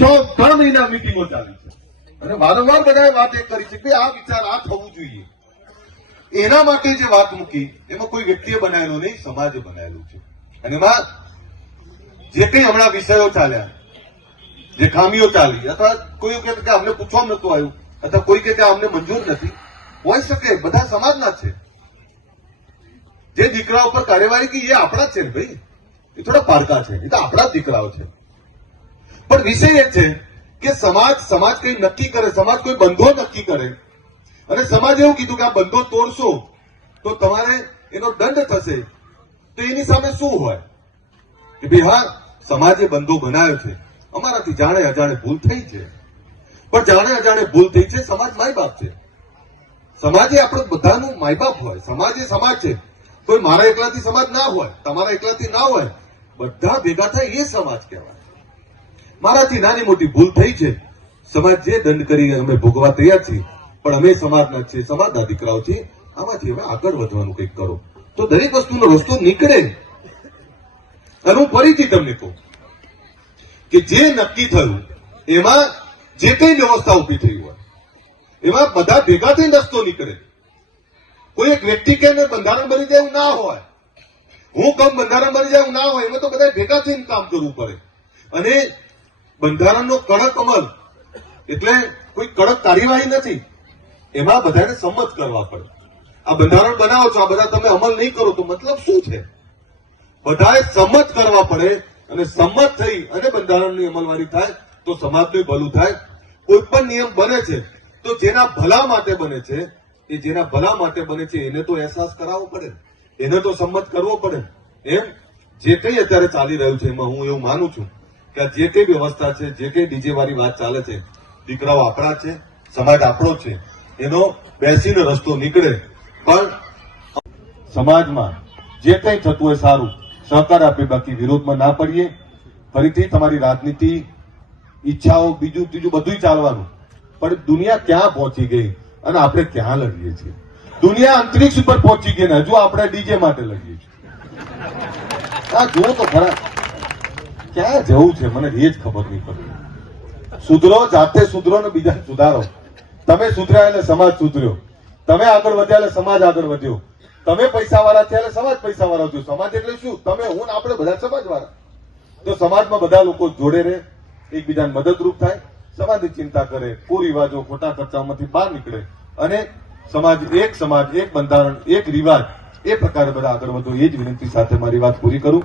3 મહિના મિટિંગો ચાલી છે અને વારંવાર બધાએ વાત એક કરી છે કે આ વિચાર આ થવું જોઈએ. એના માટે જે વાત મૂકી એમાં કોઈ વ્યક્તિએ બનાવેલું નહીં, સમાજે બનાવેલું છે. અને એમાં જે કંઈ હમણાં વિષયો ચાલ્યા, જે ખામીઓ ચાલી, અથવા કોઈ કહે કે અમને પૂછવામાં નતું આવ્યું, અથવા કોઈ કહે કે અમને મંજૂર નથી, હોઈ શકે, બધા સમાજના છે. જે દીકરા ઉપર કાર્યવાહી કરી એ આપણા જ છે ને ભાઈ, એ થોડા પારકા છે, એ તો આપણા જ દીકરાઓ છે. પણ વિષય એ છે કે સમાજ કંઈ નક્કી કરે, સમાજ કોઈ બંધો નક્કી કરે અને સમાજે એવું કીધું કે આ બંધો તોડશો તો તમારે એનો દંડ થશે, તો એની સામે શું હોય કે ભાઈ હા સમાજે બંધો બનાવ્યો છે, અમારાથી જાણે અજાણે ભૂલ થઈ છે, પણ જાણે અજાણે ભૂલ થઈ છે. સમાજ માય બાપ છે, સમાજે આપણે બધાનું માય બાપ હોય. સમાજ એ સમાજ છે, કોઈ મારા એકલાથી સમાજ ના હોય, તમારા એકલાથી ના હોય, બધા ભેગા થાય એ સમાજ કહેવાય. મારાથી નાની મોટી ભૂલ થઈ છે, સમાજ જે દંડ કરી અમે ભોગવા તૈયાર છીએ, પણ અમે સમાજના છીએ, સમાજના દીકરાઓ છીએ, આમાંથી હવે આગળ વધવાનું કંઈક કરો તો દરેક વસ્તુનો રસ્તો નીકળે. અને હું ફરીથી તમને કહું કે જે નક્કી થયું એમાં જે કઈ વ્યવસ્થા ઉભી થઈ હોય એમાં બધા ભેગા થઈને રસ્તો નીકળે. કોઈ એક વ્યક્તિ કે બંધારણ બની જાય એવું ના હોય, હું કમ બંધારણ બની જાય એવું ના હોય, એમાં તો બધા ભેગા થઈને કામ કરવું પડે. અને બંધારણનો કડક અમલ એટલે કોઈ કડક કાર્યવાહી નથી, એમાં બધાને સંમત કરવા પડે. આ બંધારણ બનાવો છો, આ બધા તમે અમલ નહીં કરો તો મતલબ શું છે? બધાએ સંમત કરવા પડે અને સંમત થઈ અને બંધારણની અમલવારી થાય તો સમાજનું ભલું થાય. કોઈ પણ નિયમ બને છે તો જેના ભલા માટે બને છે, એ જેના ભલા માટે બને છે એને તો અહેસાસ કરાવવો પડે, એને તો સંમત કરવો પડે. એમ જે કંઈ અત્યારે ચાલી રહ્યું છે એમાં હું એવું માનું છું કે જે કઈ વ્યવસ્થા છે, જે કઈ ડીજે વાળી વાત ચાલે છે, દીકરાઓ આપણા છે, સમાજ આપણો છે, એનો બેસીને રસ્તો નીકળે. પણ સમાજમાં જે કંઈ થતું હોય સારું સહકાર આપી, બાકી વિરોધમાં ના પડીએ. ફરીથી તમારી રાજનીતિ, ઈચ્છાઓ, બીજું ત્રીજું બધું ચાલવાનું, પણ દુનિયા ક્યાં પહોંચી ગઈ અને આપણે ક્યાં લડીએ છીએ? દુનિયા અંતરિક્ષ ઉપર પહોંચી ગઈ ને હજુ આપણે ડીજે માટે લડીએ છીએ. આ જુઓ તો ખરા ક્યાં જવું છે મને એ જ ખબર નહીં પડતી. સુધરો, જાતે સુધરો ને બીજાને સુધારો. તમે સુધર્યા એટલે સમાજ સુધર્યો, તમે આગળ વધ્યા એટલે સમાજ આગળ વધ્યો, તમે પૈસા વાળા થયા એટલે સમાજ પૈસા વાળા થયો. સમાજ એટલે શું? તમે, હું ને આપણે બધા સમાજ વાળા. તો સમાજમાં બધા લોકો જોડે રહે, એકબીજાને મદદરૂપ થાય, સમાજની ચિંતા કરે, કુરિવાજો, ખોટા ખર્ચામાંથી બહાર નીકળે અને સમાજ, એક બંધારણ, એક રિવાજ, એ પ્રકારે બધા આગળ વધો. એ જ વિનંતી સાથે મારી વાત પૂરી કરું.